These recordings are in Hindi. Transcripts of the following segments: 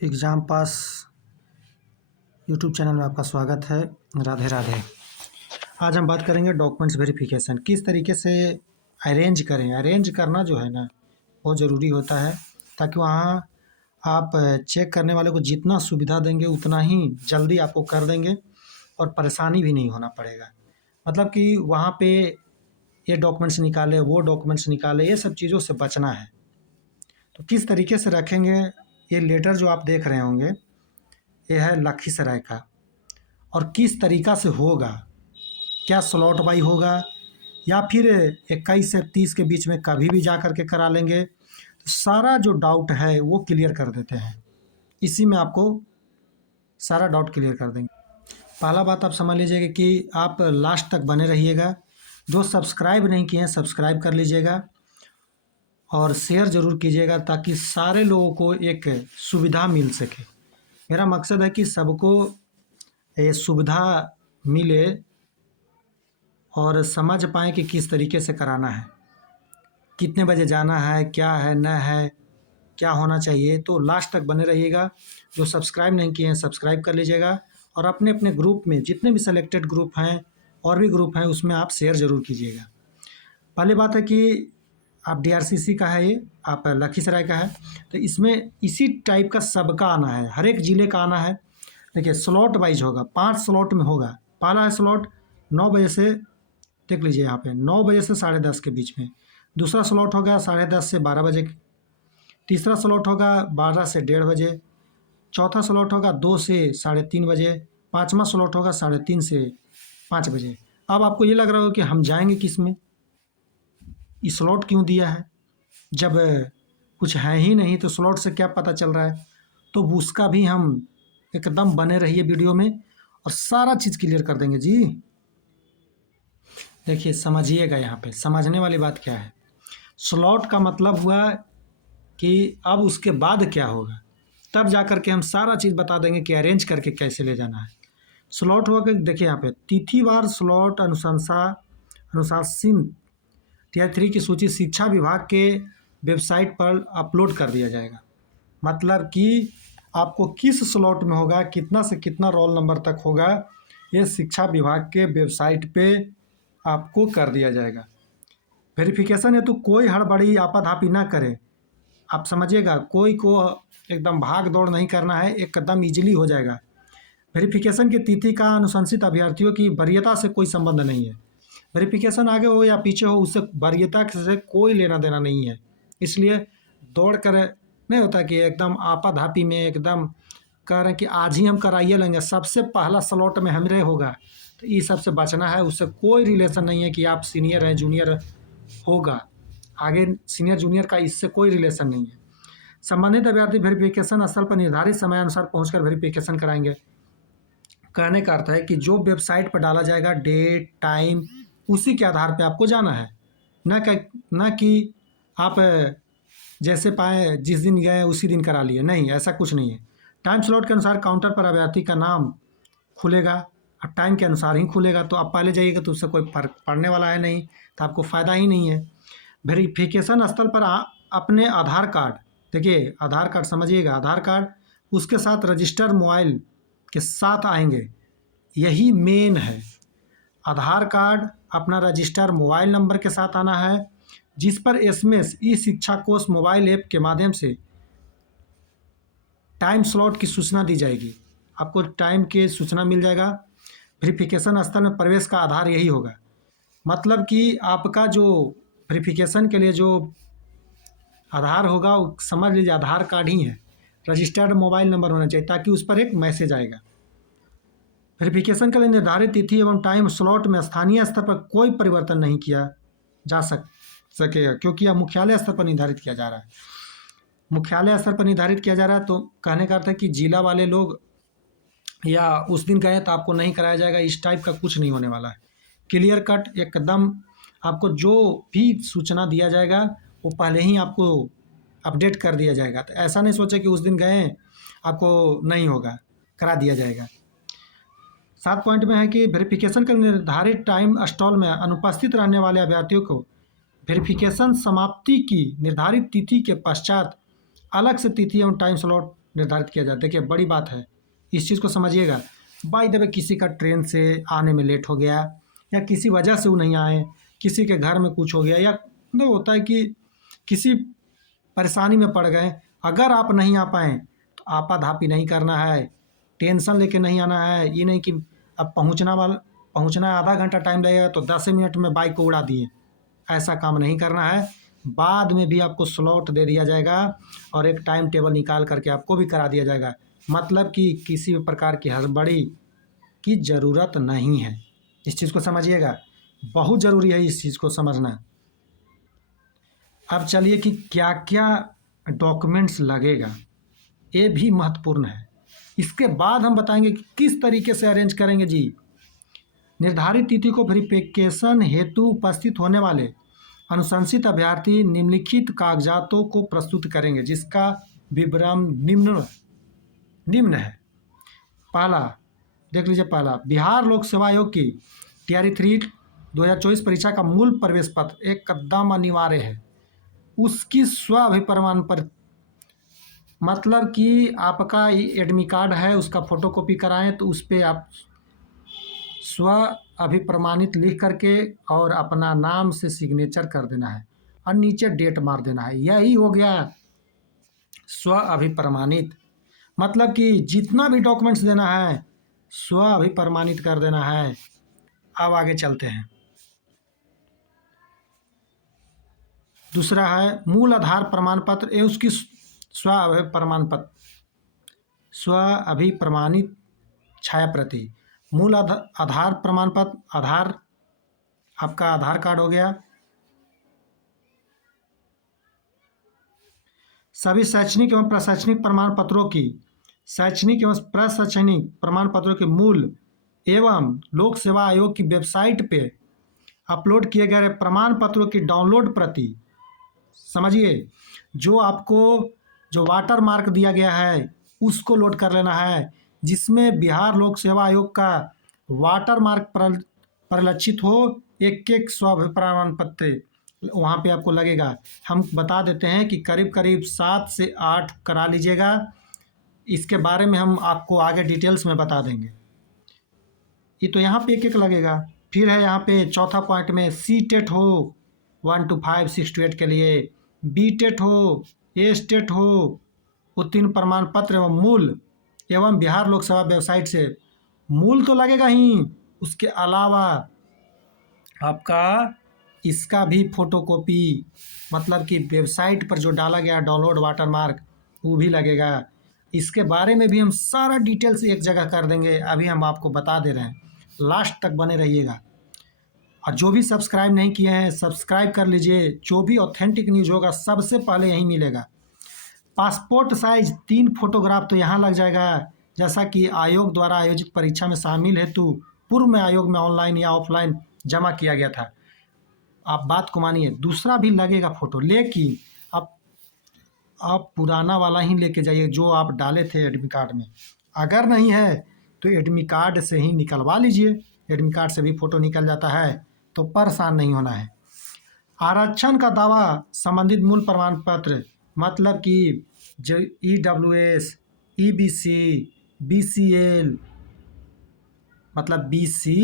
एग्ज़ाम पास यूट्यूब चैनल में आपका स्वागत है। राधे राधे। आज हम बात करेंगे डॉक्यूमेंट्स वेरिफिकेशन किस तरीके से अरेंज करें। अरेंज करना जो है ना बहुत ज़रूरी होता है, ताकि वहाँ आप चेक करने वाले को जितना सुविधा देंगे उतना ही जल्दी आपको कर देंगे और परेशानी भी नहीं होना पड़ेगा। मतलब कि वहाँ पे ये डॉक्यूमेंट्स निकाले, वो डॉक्यूमेंट्स निकाले, ये सब चीज़ों से बचना है। तो किस तरीके से रखेंगे, ये लेटर जो आप देख रहे होंगे ये है लखीसराय का, और किस तरीका से होगा, क्या स्लॉट बाई होगा या फिर 21 से 30 के बीच में कभी भी जा कर के करा लेंगे। तो सारा जो डाउट है वो क्लियर कर देते हैं, इसी में आपको सारा डाउट क्लियर कर देंगे। पहला बात आप समझ लीजिएगा कि आप लास्ट तक बने रहिएगा। जो सब्सक्राइब नहीं किए हैं सब्सक्राइब कर लीजिएगा और शेयर ज़रूर कीजिएगा, ताकि सारे लोगों को एक सुविधा मिल सके। मेरा मकसद है कि सबको ये सुविधा मिले और समझ पाएँ कि किस तरीके से कराना है, कितने बजे जाना है, क्या है न है, क्या होना चाहिए। तो लास्ट तक बने रहिएगा। जो सब्सक्राइब नहीं किए हैं सब्सक्राइब कर लीजिएगा और अपने अपने ग्रुप में जितने भी सेलेक्टेड ग्रुप हैं और भी ग्रुप हैं उसमें आप शेयर ज़रूर कीजिएगा। पहली बात है कि आप डीआरसीसी का है, ये आप लखीसराय का है, तो इसमें इसी टाइप का सबका आना है, हर एक ज़िले का आना है। देखिए स्लॉट वाइज होगा, 5 स्लॉट में होगा। पहला है स्लॉट 9 बजे से, देख लीजिए यहाँ पे 9 बजे से 10:30 के बीच में। दूसरा स्लॉट होगा 10:30 से 12 बजे। तीसरा स्लॉट होगा 12 से 1:30 बजे। चौथा स्लॉट होगा 2 से 3:30 बजे। पाँचवा स्लॉट होगा 3:30 से 5 बजे। अब आपको ये लग रहा होगा कि हम जाएंगे किस में, ये स्लॉट क्यों दिया है, जब कुछ है ही नहीं तो स्लॉट से क्या पता चल रहा है। तो उसका भी हम एकदम बने रहिए वीडियो में और सारा चीज़ क्लियर कर देंगे जी। देखिए समझिएगा, यहाँ पे समझने वाली बात क्या है। स्लॉट का मतलब हुआ कि अब उसके बाद क्या होगा, तब जा कर के हम सारा चीज़ बता देंगे कि अरेंज करके कैसे ले जाना है। स्लॉट हुआ कि देखिए यहाँ पे तिथिवार स्लॉट अनुशासन टियर 3 की सूची शिक्षा विभाग के वेबसाइट पर अपलोड कर दिया जाएगा। मतलब कि आपको किस स्लॉट में होगा, कितना से कितना रोल नंबर तक होगा, ये शिक्षा विभाग के वेबसाइट पे आपको कर दिया जाएगा। वेरिफिकेशन है तो कोई हड़बड़ी आपाधापी ना करे, आप समझिएगा। कोई को एकदम भाग दौड़ नहीं करना है, एकदम इजीली हो जाएगा। वेरिफिकेशन की तिथि का अनुशंसित अभ्यर्थियों की वरीयता से कोई संबंध नहीं है। वेरिफिकेशन आगे हो या पीछे हो उससे वरीयता से कोई लेना देना नहीं है। इसलिए दौड़ कर नहीं होता कि एकदम आपाधापी में एकदम कह रहे हैं कि आज ही हम कराइए लेंगे, सबसे पहला स्लॉट में हमरे होगा, तो ये सबसे बचना है। उससे कोई रिलेशन नहीं है कि आप सीनियर हैं जूनियर होगा, आगे सीनियर जूनियर का इससे कोई रिलेशन नहीं है। संबंधित अभ्यर्थी वेरिफिकेशन स्थल पर निर्धारित समय अनुसार पहुंचकर वेरिफिकेशन कराएंगे। कहने का अर्थ है कि जो वेबसाइट पर डाला जाएगा डेट टाइम, उसी के आधार पे आपको जाना है, न कि आप जैसे पाए जिस दिन गए उसी दिन करा लिए, नहीं, ऐसा कुछ नहीं है। टाइम स्लॉट के अनुसार काउंटर पर अभ्यर्थी का नाम खुलेगा और टाइम के अनुसार ही खुलेगा। तो आप पहले जाइएगा तो उससे कोई फर्क पड़ने वाला है नहीं, तो आपको फ़ायदा ही नहीं है। वेरिफिकेशन स्थल पर अपने आधार कार्ड, देखिए आधार कार्ड समझिएगा, आधार कार्ड उसके साथ रजिस्टर मोबाइल के साथ आएंगे, यही मेन है। आधार कार्ड अपना रजिस्टर मोबाइल नंबर के साथ आना है, जिस पर एसएमएस ई शिक्षा कोष मोबाइल ऐप के माध्यम से टाइम स्लॉट की सूचना दी जाएगी। आपको टाइम की सूचना मिल जाएगा। वेरिफिकेशन स्थल में प्रवेश का आधार यही होगा। मतलब कि आपका जो वेरिफिकेशन के लिए जो आधार होगा वो समझ लीजिए आधार कार्ड ही है, रजिस्टर्ड मोबाइल नंबर होना चाहिए, ताकि उस पर एक मैसेज आएगा। वेरिफिकेशन के लिए निर्धारित तिथि एवं टाइम स्लॉट में स्थानीय स्तर पर कोई परिवर्तन नहीं किया जा सकेगा, क्योंकि यह मुख्यालय स्तर पर निर्धारित किया जा रहा है। मुख्यालय स्तर पर निर्धारित किया जा रहा है, तो कहने का अर्थ है कि जिला वाले लोग या उस दिन गए तो आपको नहीं कराया जाएगा, इस टाइप का कुछ नहीं होने वाला है। क्लियर कट एकदम आपको जो भी सूचना दिया जाएगा वो पहले ही आपको अपडेट कर दिया जाएगा। तो ऐसा नहीं सोचे कि उस दिन गए आपको नहीं होगा, करा दिया जाएगा। 7 पॉइंट में है कि वेरिफिकेशन के निर्धारित टाइम स्लॉट में अनुपस्थित रहने वाले अभ्यर्थियों को वेरिफिकेशन समाप्ति की निर्धारित तिथि के पश्चात अलग से तिथि एवं टाइम स्लॉट निर्धारित किया जाए। देखिए बड़ी बात है, इस चीज़ को समझिएगा। बाय द वे किसी का ट्रेन से आने में लेट हो गया या किसी वजह से वो नहीं आए, किसी के घर में कुछ हो गया या मतलब होता है कि किसी परेशानी में पड़ गए, अगर आप नहीं आ पाएँ तो आपाधापी नहीं करना है, टेंशन लेके नहीं आना है। ये नहीं कि अब पहुँचना आधा घंटा टाइम लगेगा तो 10 मिनट में बाइक को उड़ा दिए, ऐसा काम नहीं करना है। बाद में भी आपको स्लॉट दे दिया जाएगा और एक टाइम टेबल निकाल करके आपको भी करा दिया जाएगा। मतलब कि किसी भी प्रकार की हड़बड़ी की ज़रूरत नहीं है। इस चीज़ को समझिएगा, बहुत ज़रूरी है इस चीज़ को समझना। अब चलिए कि क्या क्या डॉक्यूमेंट्स लगेगा, ये भी महत्वपूर्ण है। इसके बाद हम बताएंगे कि किस तरीके से अरेंज करेंगे जी। निर्धारित तिथि को वेरिफिकेशन हेतु उपस्थित होने वाले अनुशंसित अभ्यर्थी निम्नलिखित कागजातों को प्रस्तुत करेंगे, जिसका विवरण निम्न है। पहला देख लीजिए, पहला बिहार लोक सेवा आयोग की टीआरई 3 2024 परीक्षा का मूल प्रवेश पत्र एकदम अनिवार्य है। उसकी स्व अभिप्रमाण पर, मतलब कि आपका एडमिट कार्ड है उसका फोटोकॉपी कराएं तो उस पर आप स्व अभिप्रमाणित लिख करके और अपना नाम से सिग्नेचर कर देना है और नीचे डेट मार देना है। यही हो गया स्व अभिप्रमाणित। मतलब कि जितना भी डॉक्यूमेंट्स देना है स्व अभिप्रमाणित कर देना है। अब आगे चलते हैं। दूसरा है मूल आधार प्रमाण पत्र एवं उसकी स्व अभिप्रमाणित छाया प्रति। मूल आधार प्रमाण पत्र, आधार आपका आधार कार्ड हो गया। सभी शैक्षणिक एवं प्रशैक्षणिक प्रमाण पत्रों की, शैक्षणिक एवं प्रशैक्षणिक प्रमाण पत्रों के मूल एवं लोक सेवा आयोग की वेबसाइट पे अपलोड किए गए प्रमाण पत्रों की डाउनलोड प्रति। समझिए, जो आपको जो वाटर मार्क दिया गया है उसको लोड कर लेना है, जिसमें बिहार लोक सेवा आयोग का वाटर मार्क परिलक्षित हो। एक एक स्व प्रमाण पत्र वहाँ पे आपको लगेगा। हम बता देते हैं कि करीब करीब 7 से 8 करा लीजिएगा। इसके बारे में हम आपको आगे डिटेल्स में बता देंगे। ये तो यहाँ पे एक एक लगेगा। फिर है यहाँ पे चौथा पॉइंट में सी टेट हो 1 to 5 6 to 8 के लिए, बी टेट हो, ए स्टेट हो, उत्तीर्ण प्रमाण पत्र एवं मूल एवं बिहार लोक सेवा वेबसाइट से मूल तो लगेगा ही, उसके अलावा आपका इसका भी फोटोकॉपी, मतलब कि वेबसाइट पर जो डाला गया डाउनलोड वाटर मार्क वो भी लगेगा। इसके बारे में भी हम सारा डिटेल्स एक जगह कर देंगे, अभी हम आपको बता दे रहे हैं। लास्ट तक बने रहिएगा। और जो भी सब्सक्राइब नहीं किए हैं सब्सक्राइब कर लीजिए। जो भी ऑथेंटिक न्यूज़ होगा सबसे पहले यहीं मिलेगा। पासपोर्ट साइज 3 फोटोग्राफ तो यहाँ लग जाएगा, जैसा कि आयोग द्वारा आयोजित परीक्षा में शामिल हेतु पूर्व में आयोग में ऑनलाइन या ऑफलाइन जमा किया गया था। आप बात को मानिए, दूसरा भी लगेगा फोटो, लेकिन आप पुराना वाला ही लेके जाइए जो आप डाले थे एडमिट कार्ड में। अगर नहीं है तो एडमिट कार्ड से ही निकलवा लीजिए, एडमिट कार्ड से भी फोटो निकल जाता है, तो परेशान नहीं होना है। आरक्षण का दावा संबंधित मूल प्रमाण पत्र, मतलब कि जो EWS, EBC, BCL, मतलब BC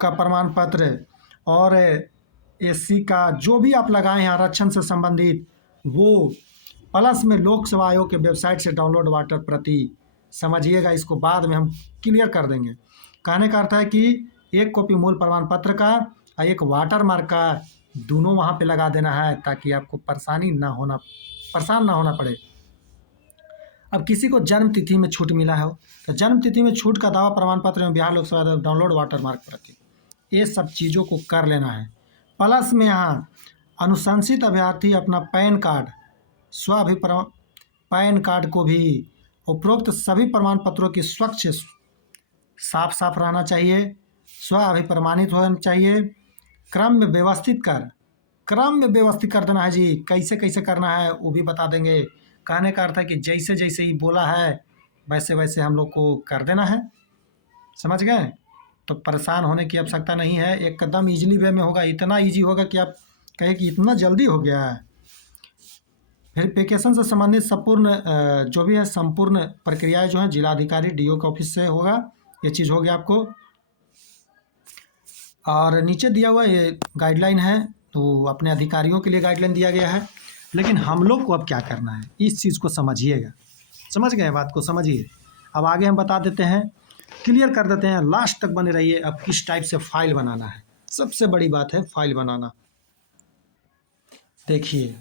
का प्रमाण पत्र और SC का जो भी आप लगाए हैं आरक्षण से संबंधित, वो प्लस में लोक सेवा आयोग के वेबसाइट से डाउनलोड वाटर प्रति। समझिएगा, इसको बाद में हम क्लियर कर देंगे। कहने का अर्थ है कि एक कॉपी मूल प्रमाण पत्र का और एक वाटर मार्क का, दोनों वहाँ पे लगा देना है ताकि आपको परेशान ना होना पड़े। अब किसी को जन्म तिथि में छूट मिला हो तो जन्म तिथि में छूट का दावा प्रमाण पत्र में बिहार लोक सेवा डाउनलोड वाटर मार्क प्रति, ये सब चीज़ों को कर लेना है। प्लस में यहाँ अनुशंसित अभ्यर्थी अपना पैन कार्ड, पैन कार्ड को भी उपरोक्त सभी प्रमाण पत्रों की स्वच्छ साफ रहना चाहिए, स्व अभिप्रमाणित होना चाहिए। क्रम में व्यवस्थित कर देना है जी। कैसे कैसे करना है वो भी बता देंगे। कहने का अर्थ है कि जैसे जैसे ही बोला है वैसे वैसे हम लोग को कर देना है। समझ गए? तो परेशान होने की आवश्यकता नहीं है, एकदम इजीली वे में होगा। इतना इजी होगा कि आप कहें कि इतना जल्दी हो गया है। वेरिफिकेशन से संबंधित जो भी है संपूर्ण प्रक्रियाएं जो है जिलाधिकारी डीओ के ऑफिस से होगा। ये चीज़ हो गया आपको। और नीचे दिया हुआ ये गाइडलाइन है, तो अपने अधिकारियों के लिए गाइडलाइन दिया गया है। लेकिन हम लोग को अब क्या करना है, इस चीज़ को समझिएगा। समझ गए बात को, समझिए। अब आगे हम बता देते हैं, क्लियर कर देते हैं, लास्ट तक बने रहिए। अब किस टाइप से फाइल बनाना है, सबसे बड़ी बात है फाइल बनाना। देखिए,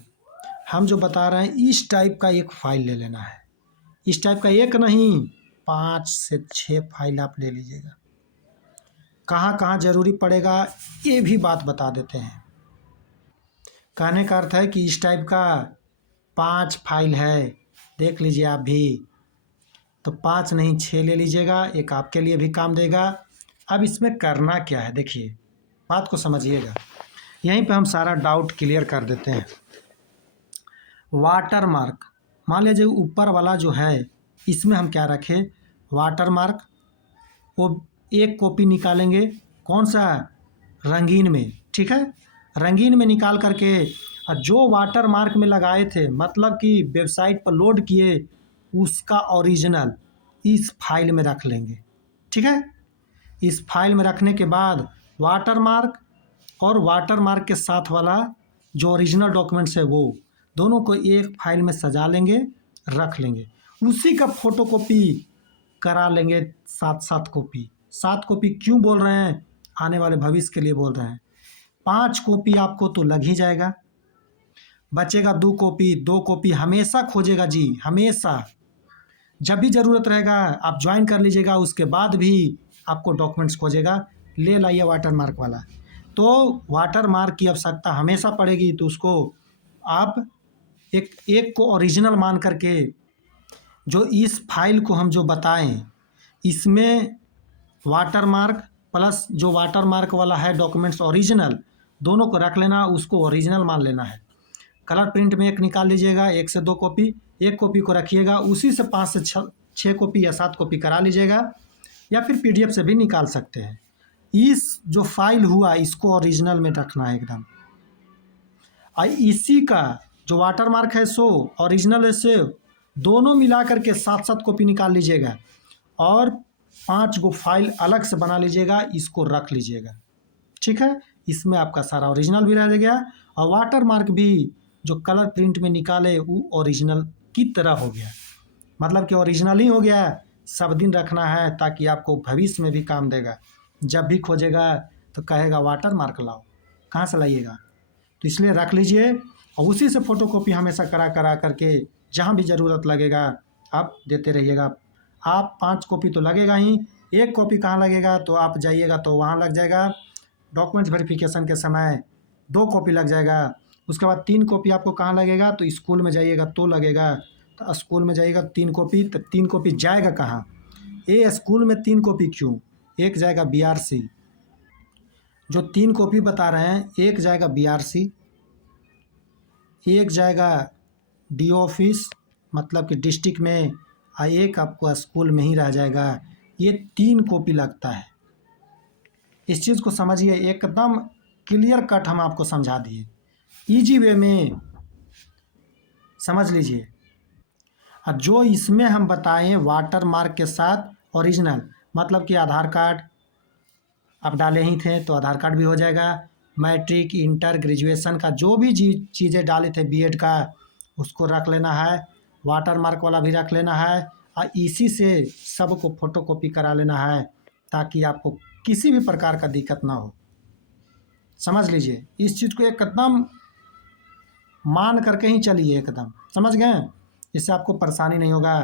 हम जो बता रहे हैं इस टाइप का एक फाइल ले लेना है। इस टाइप का एक नहीं, 5 से 6 फाइल आप ले लीजिएगा। कहाँ कहाँ ज़रूरी पड़ेगा ये भी बात बता देते हैं। कहने का अर्थ है कि इस टाइप का 5 फाइल है, देख लीजिए आप भी, तो 5 नहीं 6 ले लीजिएगा, एक आपके लिए भी काम देगा। अब इसमें करना क्या है, देखिए बात को समझिएगा। यहीं पे हम सारा डाउट क्लियर कर देते हैं। वाटर मार्क, मान लीजिए ऊपर वाला जो है इसमें हम क्या रखें, वाटर मार्क, वो एक कॉपी निकालेंगे, कौन सा, रंगीन में, ठीक है। रंगीन में निकाल करके और जो वाटर मार्क में लगाए थे, मतलब कि वेबसाइट पर लोड किए, उसका ओरिजिनल इस फाइल में रख लेंगे, ठीक है। इस फाइल में रखने के बाद वाटर मार्क और वाटर मार्क के साथ वाला जो ओरिजिनल डॉक्यूमेंट्स है वो दोनों को एक फाइल में सजा लेंगे, रख लेंगे। उसी का फोटोकॉपी करा लेंगे, 7 कॉपी। 7 कॉपी क्यों बोल रहे हैं, आने वाले भविष्य के लिए बोल रहे हैं। 5 कॉपी आपको तो लग ही जाएगा, बचेगा 2 कॉपी। 2 कॉपी हमेशा खोजेगा जी, हमेशा। जब भी ज़रूरत रहेगा आप ज्वाइन कर लीजिएगा, उसके बाद भी आपको डॉक्यूमेंट्स खोजेगा। ले लाइए वाटर मार्क वाला। तो वाटर मार्क की आवश्यकता हमेशा पड़ेगी, तो उसको आप एक को ओरिजिनल मान करके, जो इस फाइल को हम जो बताएं इसमें वाटर मार्क प्लस जो वाटर मार्क वाला है डॉक्यूमेंट्स ओरिजिनल, दोनों को रख लेना, उसको ओरिजिनल मान लेना है। कलर प्रिंट में एक निकाल लीजिएगा, 1 से 2 कॉपी, एक कॉपी को रखिएगा, उसी से 5 से 6 कॉपी या 7 कॉपी करा लीजिएगा, या फिर पीडीएफ से भी निकाल सकते हैं। इस जो फाइल हुआ इसको ओरिजिनल में रखना है एकदम। और इसी का जो वाटर मार्क है सो ओरिजिनल है से दोनों मिला करके 7 कॉपी निकाल लीजिएगा, और 5 गो फाइल अलग से बना लीजिएगा, इसको रख लीजिएगा, ठीक है। इसमें आपका सारा ओरिजिनल भी रह गया, और वाटर मार्क भी जो कलर प्रिंट में निकाले वो ओरिजिनल की तरह हो गया, मतलब कि ओरिजिनल ही हो गया। सब दिन रखना है ताकि आपको भविष्य में भी काम देगा। जब भी खोजेगा तो कहेगा वाटर मार्क लाओ, कहाँ से लाइएगा, तो इसलिए रख लीजिए। और उसी से फ़ोटोकॉपी हमेशा करा करके जहाँ भी ज़रूरत लगेगा आप देते रहिएगा। आप 5 कॉपी तो लगेगा ही, एक कॉपी कहाँ लगेगा, तो आप जाइएगा तो वहाँ लग जाएगा। डॉक्यूमेंट वेरिफिकेशन के समय 2 कॉपी लग जाएगा। उसके बाद 3 कॉपी आपको कहाँ लगेगा, तो स्कूल में जाइएगा तो लगेगा। तो स्कूल में जाइएगा 3 कॉपी, तो 3 कॉपी जाएगा कहाँ, ये स्कूल में 3 कॉपी क्यों, एक जाएगा बीआरसी। जो 3 कॉपी बता रहे हैं, एक जाएगा बीआरसी, एक जाएगा डीओ ऑफिस मतलब कि डिस्ट्रिक्ट में, और एक आपको स्कूल में ही रह जाएगा। ये 3 कॉपी लगता है। इस चीज़ को समझिए, एकदम क्लियर कट हम आपको समझा दिए, इजी वे में समझ लीजिए। और जो इसमें हम बताएं वाटर मार्क के साथ ओरिजिनल, मतलब कि आधार कार्ड आप डाले ही थे तो आधार कार्ड भी हो जाएगा, मैट्रिक इंटर ग्रेजुएशन का जो भी चीज़ें डाले थे बीएड का, उसको रख लेना है, वाटर मार्क वाला भी रख लेना है, और इसी से सबको फोटोकॉपी करा लेना है, ताकि आपको किसी भी प्रकार का दिक्कत ना हो। समझ लीजिए, इस चीज़ को एकदम मान करके ही चलिए, एकदम समझ गए, इससे आपको परेशानी नहीं होगा।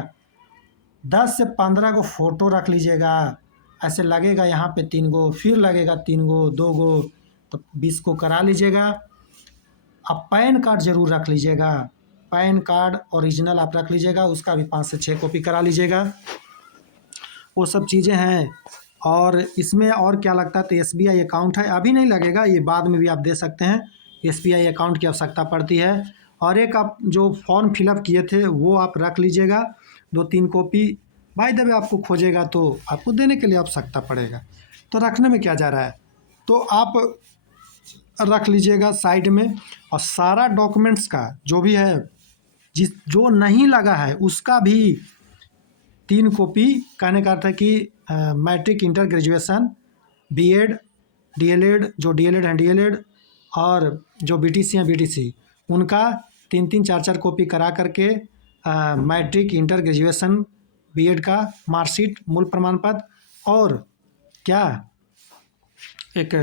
10 से 15 को फ़ोटो रख लीजिएगा, ऐसे लगेगा यहाँ पे 3 गो, फिर लगेगा 3 गो 2 गो, तो 20 को करा लीजिएगा। अब पैन कार्ड ज़रूर रख लीजिएगा, पैन कार्ड ओरिजिनल आप रख लीजिएगा, उसका भी 5 से 6 कॉपी करा लीजिएगा। वो सब चीज़ें हैं। और इसमें और क्या लगता है, तो एसबीआई अकाउंट है, अभी नहीं लगेगा, ये बाद में भी आप दे सकते हैं। एसबीआई अकाउंट की आवश्यकता पड़ती है। और एक आप जो फॉर्म फिलअप किए थे वो आप रख लीजिएगा, 2-3 कॉपी। बाय द वे आपको खोजेगा तो आपको देने के लिए आवश्यकता पड़ेगा, तो रखने में क्या जा रहा है, तो आप रख लीजिएगा साइड में। और सारा डॉक्यूमेंट्स का जो भी है जो नहीं लगा है उसका भी 3 कॉपी। कहने का अर्थ है कि matric, inter, graduation, B Ed, D El Ed, जो डीएलएड हैं डीएलएड, और जो बीटीसी हैं बीटीसी, उनका 3-3 4-4 कॉपी करा करके मैट्रिक, इंटर, ग्रेजुएशन, बीएड का मार्कशीट, मूल प्रमाण पत्र, और क्या एक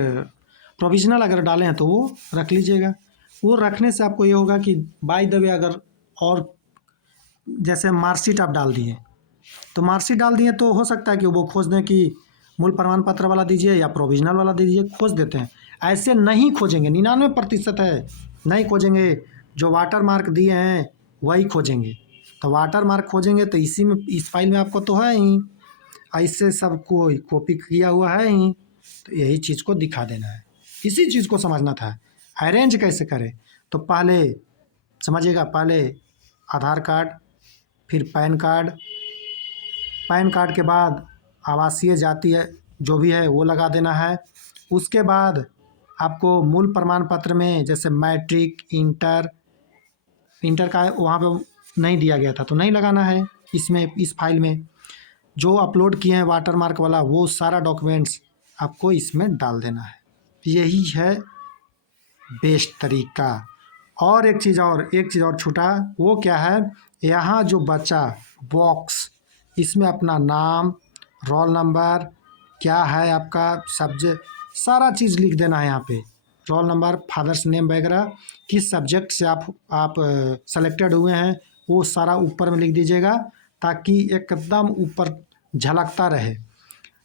प्रोविजनल अगर डाले हैं तो वो रख लीजिएगा। वो रखने से आपको ये होगा कि बाय द वे अगर और जैसे मार्कशीट आप डाल दिए, तो मार्कशीट डाल दिए तो हो सकता है कि वो खोज दें कि मूल प्रमाण पत्र वाला दीजिए या प्रोविजनल वाला दीजिए, खोज देते हैं। ऐसे नहीं खोजेंगे, 99% है नहीं खोजेंगे, जो वाटर मार्क दिए हैं वही खोजेंगे। तो वाटर मार्क खोजेंगे तो इसी में, इस फाइल में आपको तो है ही, ऐसे सब कोई कॉपी किया हुआ है ही, तो यही चीज़ को दिखा देना है, इसी चीज़ को समझना था। अरेंज कैसे करें, तो पहले समझिएगा, पहले आधार कार्ड, फिर पैन कार्ड, पैन कार्ड के बाद आवासीय जातीय जो भी है वो लगा देना है। उसके बाद आपको मूल प्रमाण पत्र में जैसे मैट्रिक, इंटर, इंटर का वहाँ पे नहीं दिया गया था तो नहीं लगाना है, इसमें इस फाइल में जो अपलोड किए हैं वाटर मार्क वाला वो सारा डॉक्यूमेंट्स आपको इसमें डाल देना है। यही है बेस्ट तरीका। और एक चीज़ और छूटा, वो क्या है, यहाँ जो बचा बॉक्स, इसमें अपना नाम, रोल नंबर, क्या है आपका सब्जेक्ट, सारा चीज़ लिख देना है यहाँ पे। रोल नंबर, फादर्स नेम वगैरह, किस सब्जेक्ट से आप सेलेक्टेड हुए हैं वो सारा ऊपर में लिख दीजिएगा, ताकि एकदम ऊपर झलकता रहे।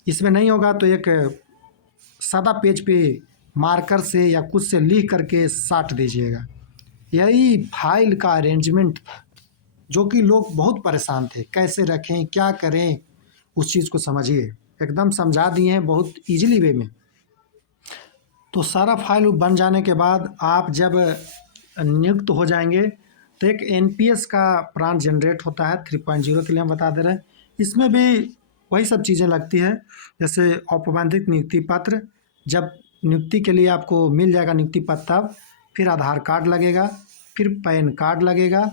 इसमें नहीं होगा तो एक सादा पेज पे मार्कर से या कुछ से लिख करके साट दीजिएगा। यही फाइल का अरेंजमेंट था, जो कि लोग बहुत परेशान थे, कैसे रखें, क्या करें, उस चीज़ को समझिए। एकदम समझा दिए हैं बहुत इजीली वे में। तो सारा फाइल बन जाने के बाद आप जब नियुक्त हो जाएंगे तो एक एनपीएस का प्राण जनरेट होता है 3.0 के लिए हम बता दे रहे हैं। इसमें भी वही सब चीज़ें लगती है, जैसे औपबंधिक नियुक्ति पत्र, जब नियुक्ति के लिए आपको मिल जाएगा नियुक्ति पत्र, तब फिर आधार कार्ड लगेगा, फिर पैन कार्ड लगेगा,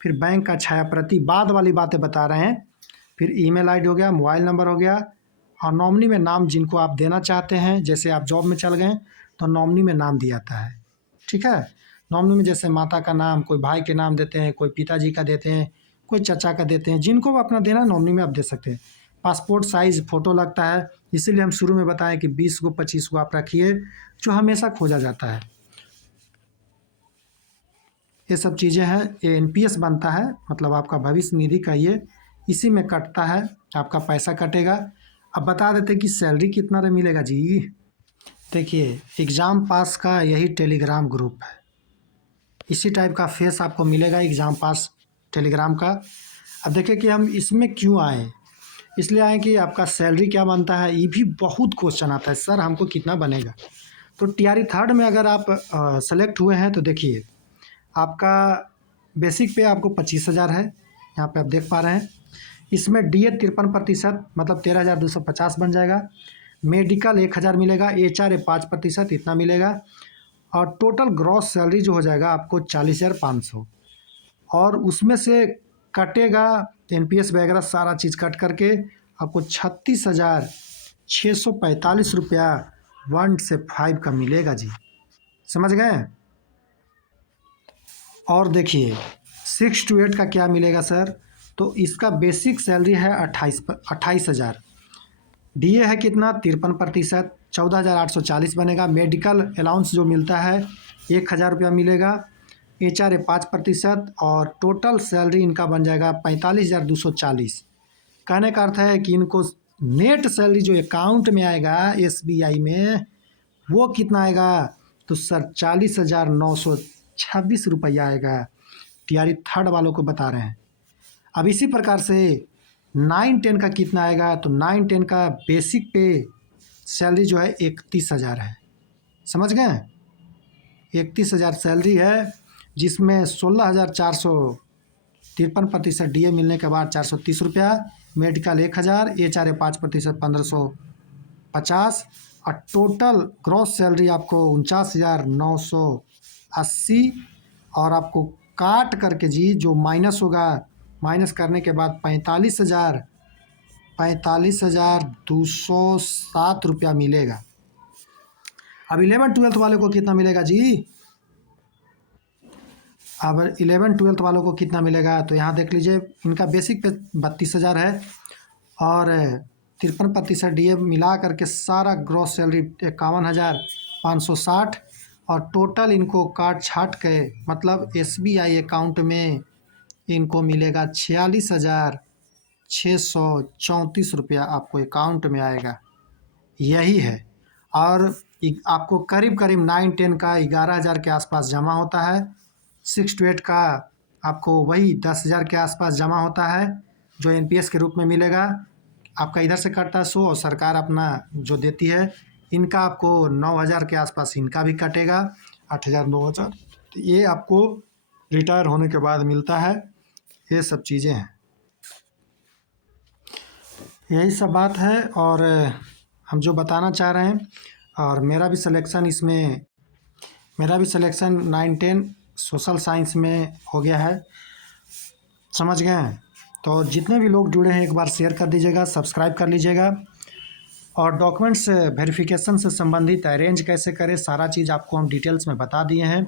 फिर बैंक का छाया प्रति, बाद वाली बातें बता रहे हैं, फिर ईमेल आईडी हो गया, मोबाइल नंबर हो गया, और नॉमिनी में नाम जिनको आप देना चाहते हैं, जैसे आप जॉब में चल गए तो नॉमिनी में नाम दिया जाता है, ठीक है। नॉमिनी में जैसे माता का नाम, कोई भाई के नाम देते हैं, कोई पिताजी का देते हैं, कोई चाचा का देते हैं, जिनको भी अपना देना नॉमिनी में आप दे सकते हैं। पासपोर्ट साइज़ फ़ोटो लगता है, इसीलिए हम शुरू में बताएं कि 20 गो 25 गो आप रखिए, जो हमेशा खोजा जाता है। ये सब चीज़ें हैं, ये एनपीएस बनता है, मतलब आपका भविष्य निधि का ये इसी में कटता है, आपका पैसा कटेगा। अब बता देते कि सैलरी कितना रे मिलेगा जी। देखिए, एग्ज़ाम पास का यही टेलीग्राम ग्रुप है, इसी टाइप का फेस आपको मिलेगा एग्ज़ाम पास टेलीग्राम का। अब देखिए कि हम इसमें क्यों आए, इसलिए आए कि आपका सैलरी क्या बनता है, ये भी बहुत क्वेश्चन आता है, सर हमको कितना बनेगा। तो टीआरई थर्ड में अगर आप सेलेक्ट हुए हैं तो देखिए, आपका बेसिक पे आपको 25,000 है, यहाँ पे आप देख पा रहे हैं। इसमें डीए 53%, मतलब 13,250 बन जाएगा। मेडिकल 1,000 मिलेगा, एचआर 5%, इतना मिलेगा। और टोटल ग्रॉस सैलरी जो हो जाएगा आपको 40,500, और उसमें से कटेगा एनपीएस वगैरह सारा चीज़ कट करके आपको 36,645 रुपया 1 से 5 का मिलेगा जी, समझ गए। और देखिए 6 to 8 का क्या मिलेगा सर, तो इसका बेसिक सैलरी है 28,000, डीए है कितना 53%, 14,840 बनेगा। मेडिकल अलाउंस जो मिलता है 1,000 रुपया मिलेगा, एचआर 5%, और टोटल सैलरी इनका बन जाएगा 45,240। कहने का अर्थ है कि इनको नेट सैलरी जो अकाउंट में आएगा एसबीआई में वो कितना आएगा, तो सर 40,926 रुपया आएगा। टीआरई थर्ड वालों को बता रहे हैं। अब इसी प्रकार से 9-10 का कितना आएगा, तो 9-10 का बेसिक पे सैलरी जो है 31,000 है, समझ गए। 31,000 सैलरी है, जिसमें 16,453% डीए मिलने के बाद 430 रुपया, मेडिकल 1,000, एचआर 5% 1,550, और टोटल ग्रॉस सैलरी आपको 49,980, और आपको काट करके जी जो माइनस होगा, माइनस करने के बाद 45,207 रुपया मिलेगा। अब 11-12 वाले को कितना मिलेगा जी? अब 11-12 वालों को कितना मिलेगा तो यहाँ देख लीजिए, इनका बेसिक पे 32,000 है और 53% डीए मिला करके सारा ग्रॉस सैलरी 51,560 और टोटल इनको काट छाट के मतलब SBI अकाउंट में इनको मिलेगा 46,634 रुपया आपको अकाउंट में आएगा। यही है। और आपको करीब करीब 9-10 का 11,000 के आसपास जमा होता है। 6 to 8 का आपको वही 10,000 के आसपास जमा होता है, जो NPS के रूप में मिलेगा। आपका इधर से कटता है 100 और सरकार अपना जो देती है, इनका आपको 9,000 के आसपास इनका भी कटेगा, 8,000 9,000। तो ये आपको रिटायर होने के बाद मिलता है। ये सब चीज़ें हैं, यही सब बात है। और हम जो बताना चाह रहे हैं, और मेरा भी सिलेक्शन 9-10 सोशल साइंस में हो गया है, समझ गए हैं। तो जितने भी लोग जुड़े हैं एक बार शेयर कर दीजिएगा, सब्सक्राइब कर लीजिएगा। और डॉक्यूमेंट्स वेरिफिकेशन से संबंधित अरेंज कैसे करें, सारा चीज़ आपको हम डिटेल्स में बता दिए हैं।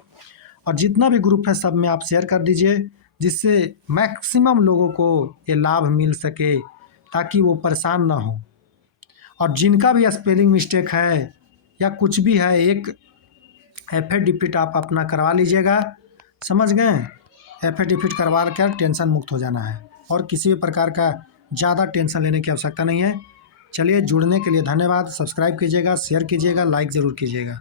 और जितना भी ग्रुप है सब में आप शेयर कर दीजिए, जिससे मैक्सिमम लोगों को ये लाभ मिल सके, ताकि वो परेशान ना हो। और जिनका भी स्पेलिंग मिस्टेक है या कुछ भी है, एक एफिडेविट आप अपना करवा लीजिएगा, समझ गए। एफिडेविट करवा कर टेंशन मुक्त हो जाना है, और किसी भी प्रकार का ज़्यादा टेंशन लेने की आवश्यकता नहीं है। चलिए, जुड़ने के लिए धन्यवाद। सब्सक्राइब कीजिएगा, शेयर कीजिएगा, लाइक ज़रूर कीजिएगा।